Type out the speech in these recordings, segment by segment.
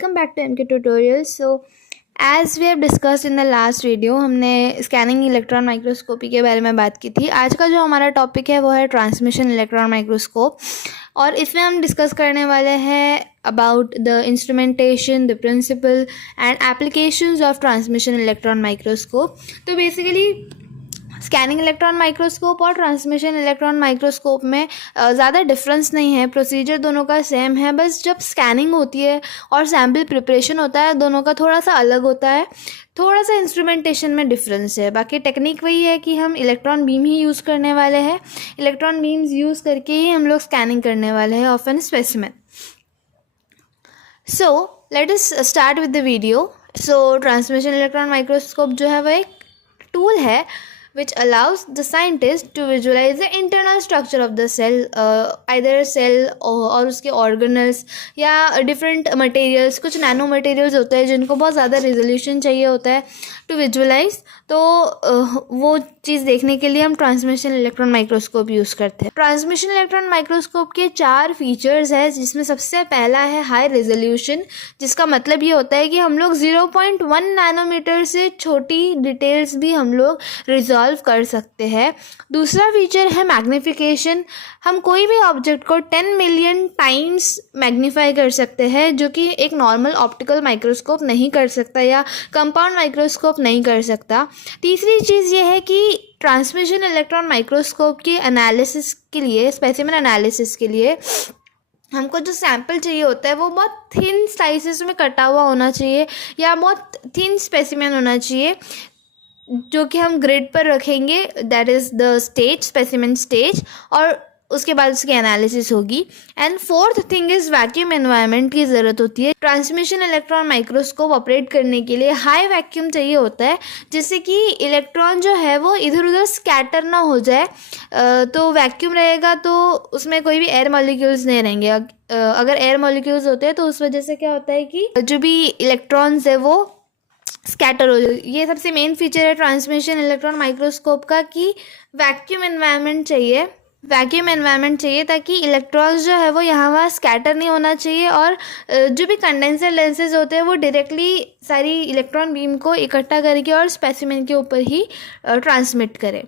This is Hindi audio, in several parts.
welcome back to MK Tutorials. So as we have discussed in the last video, हमने स्कैनिंग इलेक्ट्रॉन माइक्रोस्कोपी के बारे में बात की थी. आज का जो हमारा टॉपिक है वो है ट्रांसमिशन इलेक्ट्रॉन माइक्रोस्कोप, और इसमें हम डिस्कस करने वाले हैं about the instrumentation, the principle and applications of transmission electron microscope. तो बेसिकली स्कैनिंग इलेक्ट्रॉन माइक्रोस्कोप और ट्रांसमिशन इलेक्ट्रॉन माइक्रोस्कोप में ज़्यादा डिफरेंस नहीं है. प्रोसीजर दोनों का सेम है, बस जब स्कैनिंग होती है और सैम्पल प्रिपरेशन होता है दोनों का थोड़ा सा अलग होता है. थोड़ा सा इंस्ट्रूमेंटेशन में डिफरेंस है, बाकी टेक्निक वही है कि हम इलेक्ट्रॉन बीम ही यूज़ करने वाले हैं. इलेक्ट्रॉन बीम्स यूज़ करके ही हम लोग स्कैनिंग करने वाले हैं of an specimen. So let us start with the video. So transmission electron microscope जो है वो एक टूल है which allows the scientist to visualize the internal structure of the cell, either cell और उसके organelles या different materials. कुछ नैनो मटेरियल्स होते हैं जिनको बहुत ज़्यादा रेजोल्यूशन चाहिए होता है टू विजुअलाइज. तो वो चीज़ देखने के लिए हम ट्रांसमिशन इलेक्ट्रॉन माइक्रोस्कोप यूज़ करते हैं. ट्रांसमिशन इलेक्ट्रॉन माइक्रोस्कोप के 4 फीचर्स हैं, जिसमें सबसे पहला है हाई रेजोल्यूशन, जिसका मतलब ये होता है कि हम लोग 0.1 नैनोमीटर से छोटी डिटेल्स भी हम लोग रिजॉल्व कर सकते हैं. दूसरा फीचर है मैग्नीफिकेशन. हम कोई भी ऑब्जेक्ट को 10 मिलियन टाइम्स मैग्नीफाई कर सकते हैं, जो कि एक नॉर्मल ऑप्टिकल माइक्रोस्कोप नहीं कर सकता या कंपाउंड माइक्रोस्कोप नहीं कर सकता. तीसरी चीज़ ये है कि ट्रांसमिशन इलेक्ट्रॉन माइक्रोस्कोप के एनालिसिस के लिए, स्पेसिमेन एनालिसिस के लिए हमको जो सैंपल चाहिए होता है वो बहुत थिन स्लाइसेस में कटा हुआ होना चाहिए या बहुत थिन स्पेसिमेन होना चाहिए, जो कि हम ग्रिड पर रखेंगे. That is the stage, specimen stage, और उसके बाद उसकी एनालिसिस होगी. And fourth thing is vacuum environment की ज़रूरत होती है. ट्रांसमिशन इलेक्ट्रॉन माइक्रोस्कोप ऑपरेट करने के लिए हाई वैक्यूम चाहिए होता है, जिससे कि इलेक्ट्रॉन जो है वो इधर उधर स्कैटर ना हो जाए. तो वैक्यूम रहेगा तो उसमें कोई भी एयर मॉलिक्यूल्स नहीं रहेंगे. अगर एयर मॉलिक्यूल्स होते हैं तो उस वजह से क्या होता है कि जो भी इलेक्ट्रॉन्स है वो स्कैटर हो जाए. ये सबसे मेन फीचर है ट्रांसमिशन इलेक्ट्रॉन माइक्रोस्कोप का कि वैक्यूम एनवायरनमेंट चाहिए. वैक्यूम एनवायरनमेंट चाहिए ताकि इलेक्ट्रॉन्स जो है वो यहाँ वहाँ स्कैटर नहीं होना चाहिए, और जो भी कंडेंसर लेंसेज होते हैं वो डायरेक्टली सारी इलेक्ट्रॉन बीम को इकट्ठा करके और स्पेसिमेन के ऊपर ही ट्रांसमिट करें.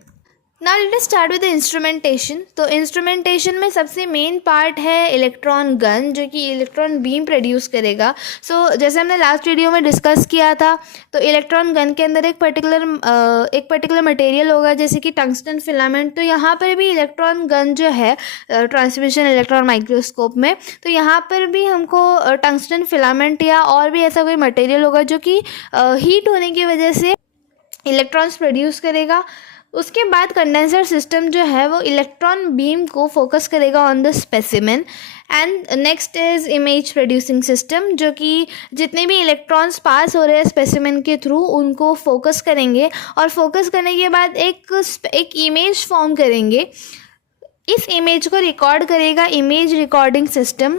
Now let us start with the instrumentation. तो इंस्ट्रूमेंटेशन में सबसे मेन पार्ट है इलेक्ट्रॉन गन, जो कि इलेक्ट्रॉन बीम प्रोड्यूस करेगा. सो जैसे हमने लास्ट वीडियो में डिस्कस किया था, तो इलेक्ट्रॉन गन के अंदर एक पर्टिकुलर मटेरियल होगा, जैसे कि टंगस्टन फिलामेंट. तो यहाँ पर भी इलेक्ट्रॉन गन जो है ट्रांसमिशन इलेक्ट्रॉन माइक्रोस्कोप में, तो यहाँ पर भी हमको टंगस्टन फिलामेंट या और भी ऐसा कोई मटेरियल होगा जो कि हीट होने की वजह से इलेक्ट्रॉन्स प्रोड्यूस करेगा. उसके बाद कंडेंसर सिस्टम जो है वो इलेक्ट्रॉन बीम को फोकस करेगा on the specimen. And next is image producing system, जो कि जितने भी इलेक्ट्रॉन्स पास हो रहे हैं स्पेसिमेन के थ्रू उनको फोकस करेंगे, और फोकस करने के बाद एक इमेज फॉर्म करेंगे. इस इमेज को रिकॉर्ड करेगा इमेज रिकॉर्डिंग सिस्टम.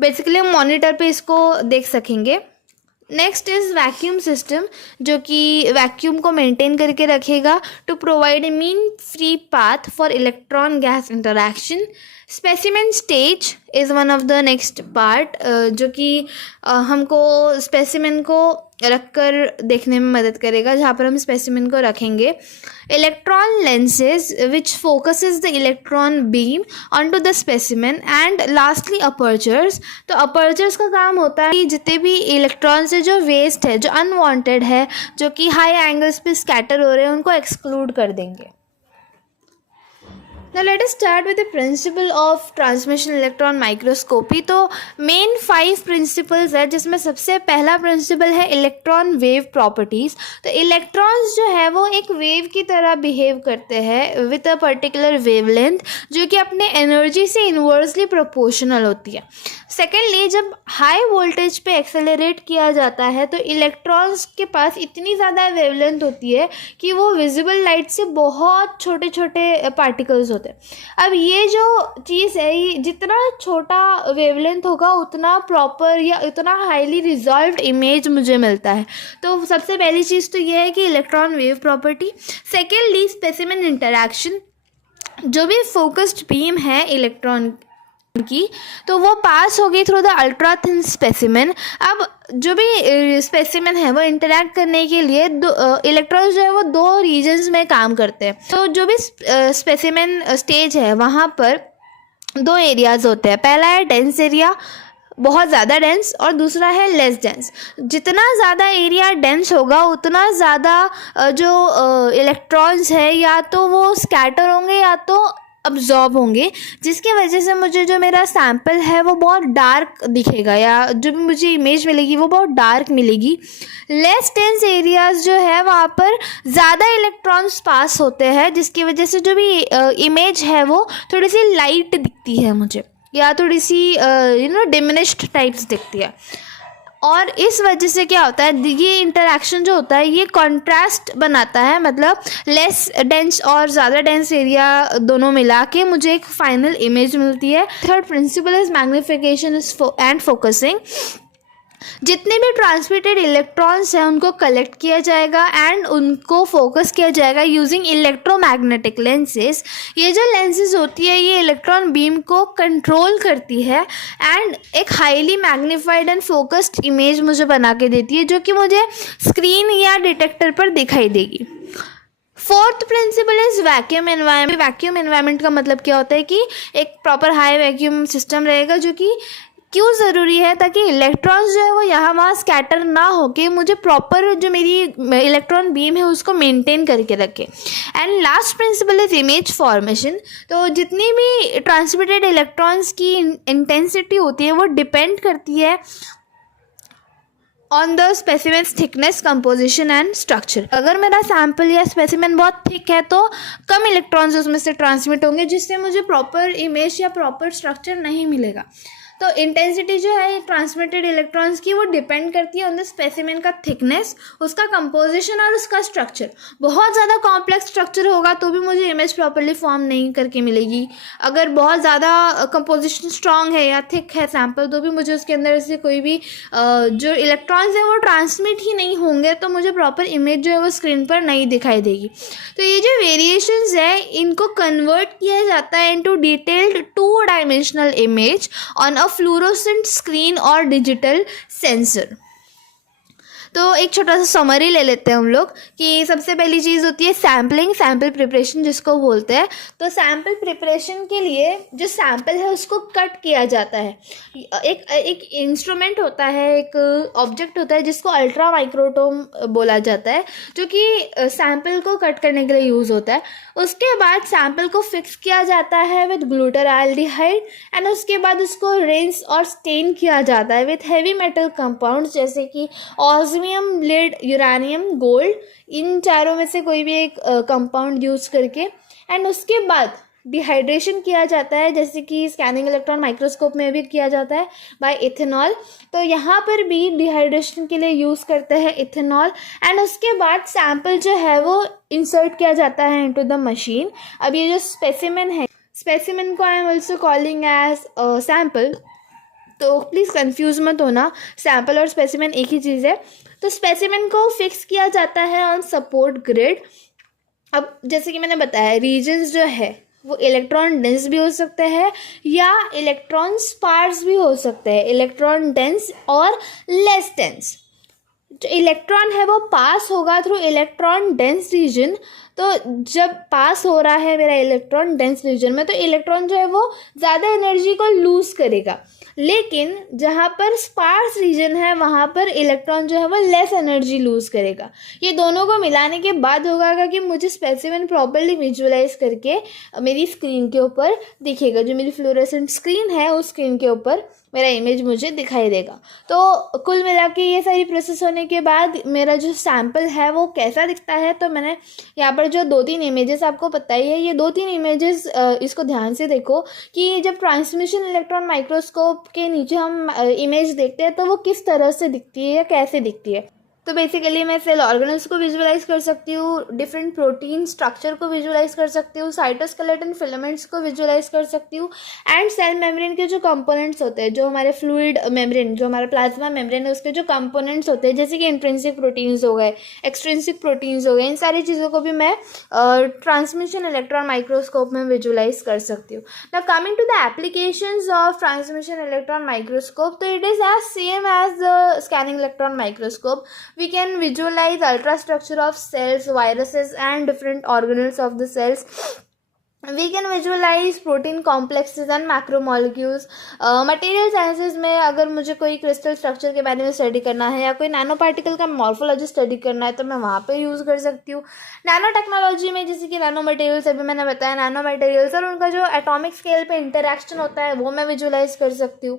बेसिकली हम मॉनिटर पे इसको देख सकेंगे. नेक्स्ट इज़ वैक्यूम सिस्टम, जो कि वैक्यूम को मेंटेन करके रखेगा to provide a mean free path for electron gas interaction. Specimen stage is one of the next part, जो कि हमको स्पेसिमेन को रखकर देखने में मदद करेगा, जहाँ पर हम स्पेसिमेन को रखेंगे. Electron lenses which focuses the electron beam on to the specimen. And lastly apertures. तो अपर्चर्स का काम होता है कि जितने भी इलेक्ट्रॉन से जो वेस्ट है, जो अनवांटेड है, जो कि हाई एंगल्स पे स्कैटर हो रहे हैं, उनको एक्सक्लूड कर देंगे. Now let us start with the principle of transmission electron microscopy. तो मेन 5 प्रिंसिपल्स है, जिसमें सबसे पहला प्रिंसिपल है इलेक्ट्रॉन वेव प्रॉपर्टीज़. तो इलेक्ट्रॉन्स जो है वो एक वेव की तरह बिहेव करते हैं विथ अ पर्टिकुलर वेवलेंथ, जो कि अपने एनर्जी से इन्वर्सली प्रोपोर्शनल होती है. सेकेंडली, जब हाई वोल्टेज पे एक्सेलरेट किया जाता है तो इलेक्ट्रॉन्स के पास इतनी ज़्यादा वेवलेंथ होती है कि वो विजिबल लाइट से बहुत छोटे छोटे पार्टिकल्स होते हैं. अब ये जो चीज़ है, ये जितना छोटा वेवलेंथ होगा उतना प्रॉपर या उतना हाईली रिजॉल्व्ड इमेज मुझे मिलता है. तो सबसे पहली चीज़ तो ये है कि electron wave property. Secondly, specimen interaction. जो भी फोकस्ड बीम है इलेक्ट्रॉन की, तो वो पास हो गई through the ultra thin specimen. अब जो भी स्पेसिमेन है वो इंटरैक्ट करने के लिए इलेक्ट्रॉन्स जो है वो दो रीजन्स में काम करते हैं। तो जो भी स्पेसिमेन स्टेज है वहाँ पर दो एरियाज़ होते हैं। पहला है डेंस एरिया, बहुत ज़्यादा डेंस, और दूसरा है लेस डेंस। जितना ज़्यादा एरिया डेंस होगा उतना ज़्यादा जो इलेक्ट्रॉन्स है या तो वो स्कैटर होंगे या तो अब्जॉर्ब होंगे, जिसकी वजह से मुझे जो मेरा सैम्पल है वो बहुत डार्क दिखेगा, या जो भी मुझे इमेज मिलेगी वो बहुत डार्क मिलेगी। लेस डेंस एरियाज़ जो है वहाँ पर ज़्यादा इलेक्ट्रॉन्स पास होते हैं, जिसकी वजह से जो भी इमेज है वो थोड़ी सी लाइट दिखती है मुझे, या थोड़ी सी डिमिनिश्ड टाइप्स दिखती है। और इस वजह से क्या होता है, ये इंटरेक्शन जो होता है ये कॉन्ट्रास्ट बनाता है, मतलब लेस डेंस और ज़्यादा डेंस एरिया दोनों मिला के मुझे एक फाइनल इमेज मिलती है। Third principal is magnification and focusing. जितने भी ट्रांसमिटेड इलेक्ट्रॉन्स हैं उनको कलेक्ट किया जाएगा एंड उनको फोकस किया जाएगा यूजिंग इलेक्ट्रोमैग्नेटिक लेंसेज। ये जो लेंसेज होती है ये इलेक्ट्रॉन बीम को कंट्रोल करती है एंड एक highly magnified and focused image मुझे बना के देती है, जो कि मुझे स्क्रीन या डिटेक्टर पर दिखाई देगी। Fourth principle is vacuum environment. Vacuum environment का मतलब क्या होता है कि एक प्रॉपर हाई वैक्यूम सिस्टम रहेगा, जो कि क्यों ज़रूरी है, ताकि इलेक्ट्रॉन्स जो है वो यहाँ वहाँ स्कैटर ना होके मुझे प्रॉपर जो मेरी इलेक्ट्रॉन बीम है उसको मेंटेन करके रखे। And last principle is image formation. तो जितनी भी ट्रांसमिटेड इलेक्ट्रॉन्स की इंटेंसिटी होती है वो डिपेंड करती है on the specimen's thickness, composition and structure. अगर मेरा सैम्पल या स्पेसिमेन बहुत थिक है तो कम इलेक्ट्रॉन्स उसमें से ट्रांसमिट होंगे, जिससे मुझे प्रॉपर इमेज या प्रॉपर स्ट्रक्चर नहीं मिलेगा। तो इंटेंसिटी जो है ट्रांसमिटेड इलेक्ट्रॉन्स की वो डिपेंड करती है ऑन द स्पेसिमेन का थिकनेस, उसका कंपोजिशन और उसका स्ट्रक्चर। बहुत ज़्यादा कॉम्प्लेक्स स्ट्रक्चर होगा तो भी मुझे इमेज प्रॉपर्ली फॉर्म नहीं करके मिलेगी। अगर बहुत ज़्यादा कंपोजिशन स्ट्रॉन्ग है या थिक है सैम्पल तो भी मुझे उसके अंदर से कोई भी जो इलेक्ट्रॉन्स हैं वो ट्रांसमिट ही नहीं होंगे, तो मुझे प्रॉपर इमेज जो है वो स्क्रीन पर नहीं दिखाई देगी। तो ये जो वेरिएशंस है इनको कन्वर्ट किया जाता है into detailed 2 dimensional image on a fluorescent screen और डिजिटल सेंसर। तो एक छोटा सा समरी ले लेते हैं हम लोग कि सबसे पहली चीज़ होती है सैम्पलिंग, सैम्पल प्रिपरेशन जिसको बोलते हैं। तो सैम्पल प्रिपरेशन के लिए जो सैम्पल है उसको कट किया जाता है। एक इंस्ट्रूमेंट होता है, एक ऑब्जेक्ट होता है जिसको अल्ट्रा माइक्रोटोम बोला जाता है, जो कि सैम्पल को कट करने के लिए यूज़ होता है। उसके बाद सैम्पल को फिक्स किया जाता है विद ग्लूटाराल्डिहाइड एंड उसके बाद उसको रिंस और स्टेन किया जाता है विथ हैवी मेटल कंपाउंड्स जैसे कि ऑस्मियम, लेड, यूरेनियम, गोल्ड, इन चारों में से कोई भी एक कंपाउंड यूज़ करके। एंड उसके बाद डिहाइड्रेशन किया जाता है, जैसे कि स्कैनिंग इलेक्ट्रॉन माइक्रोस्कोप में भी किया जाता है बाय इथेनॉल। तो यहाँ पर भी डिहाइड्रेशन के लिए यूज़ करते हैं इथेनॉल। एंड उसके बाद सैम्पल जो है वो इंसर्ट किया जाता है इनटू द मशीन। अब ये जो स्पेसिमेन है, स्पेसिमेन को I am also calling as sample, तो प्लीज़ कंफ्यूज मत होना, सैम्पल और स्पेसिमेन एक ही चीज़ है। तो स्पेसिमेन को फिक्स किया जाता है ऑन सपोर्ट ग्रिड। अब जैसे कि मैंने बताया रीजन्स जो है वो इलेक्ट्रॉन डेंस भी हो सकते हैं या इलेक्ट्रॉन स्पार्स भी हो सकते हैं, इलेक्ट्रॉन डेंस और लेस डेंस। जो इलेक्ट्रॉन है वो पास होगा थ्रू इलेक्ट्रॉन डेंस रीजन। तो जब पास हो रहा है मेरा इलेक्ट्रॉन डेंस रीजन में तो इलेक्ट्रॉन जो है वो ज़्यादा एनर्जी को लूज़ करेगा, लेकिन जहाँ पर स्पार्स रीजन है वहाँ पर इलेक्ट्रॉन जो है वो लेस एनर्जी लूज़ करेगा। ये दोनों को मिलाने के बाद होगा कि मुझे स्पेसिमेन प्रॉपर्ली विजुअलाइज करके मेरी स्क्रीन के ऊपर दिखेगा। जो मेरी फ्लोरेसेंट स्क्रीन है उस स्क्रीन के ऊपर मेरा इमेज मुझे दिखाई देगा। तो कुल मिला के ये सारी प्रोसेस होने के बाद मेरा जो सैम्पल है वो कैसा दिखता है, तो मैंने यहाँ पर जो 2-3 इमेजेस आपको पता ही है, ये 2-3 इमेजेस इसको ध्यान से देखो कि जब ट्रांसमिशन इलेक्ट्रॉन माइक्रोस्कोप के नीचे हम इमेज देखते हैं तो वो किस तरह से दिखती है या कैसे दिखती है। तो बेसिकली मैं सेल ऑर्गेनल्स को विजुअलाइज कर सकती हूँ, डिफरेंट प्रोटीन स्ट्रक्चर को विजुअलाइज कर सकती हूँ, साइटोस्केलेटन फिलामेंट्स को विजुअलाइज कर सकती हूँ, एंड सेल मेम्ब्रेन के जो कंपोनेंट्स होते हैं, जो हमारे फ्लूइड मेम्ब्रेन, जो हमारा प्लाज्मा मेम्ब्रेन है, उसके जो कंपोनेंट्स होते हैं जैसे कि इंट्रिंसिक प्रोटीन्स हो गए, एक्सट्रिंसिक प्रोटीन्स हो गए, इन सारी चीज़ों को भी मैं ट्रांसमिशन इलेक्ट्रॉन माइक्रोस्कोप में विजुअलाइज कर सकती हूँ. Now coming to the applications of transmission electron microscope, तो it is as same as the scanning electron microscope. We can visualize ultrastructure of cells, viruses and different organelles of the cells. We can visualize protein complexes and macromolecules. Material sciences में अगर मुझे कोई क्रिस्टल स्ट्रक्चर के बारे में स्टडी करना है या कोई नैनो पार्टिकल का मॉर्फोलॉजी स्टडी करना है तो मैं वहाँ पे यूज़ कर सकती हूँ. नैनो टेक्नोलॉजी में जैसे कि नैनो मटेरियल्स, अभी मैंने बताया नैनो मटेरियल्स और उनका जो एटॉमिक स्केल पे इंटरेक्शन होता है वो मैं विजुअलाइज कर सकती हूँ.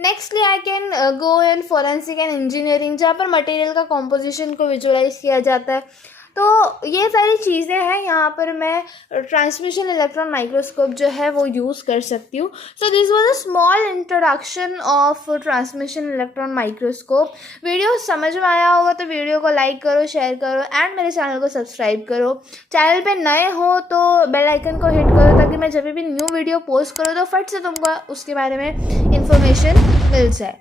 Nextly I can go in forensic and engineering, जहाँ पर मटेरियल का कॉम्पोजिशन को विजुअलाइज किया जाता है. तो ये सारी चीज़ें हैं, यहाँ पर मैं ट्रांसमिशन इलेक्ट्रॉन माइक्रोस्कोप जो है वो यूज़ कर सकती हूँ. So this was a small introduction of transmission electron microscope. Video समझ में आया होगा तो वीडियो को लाइक करो, शेयर करो एंड मेरे चैनल को सब्सक्राइब करो. चैनल पे नए हो तो बेल आइकन को हिट करो ताकि मैं जब भी न्यू वीडियो पोस्ट करूँ तो फट से तुमको उसके बारे में इंफॉर्मेशन मिल जाए.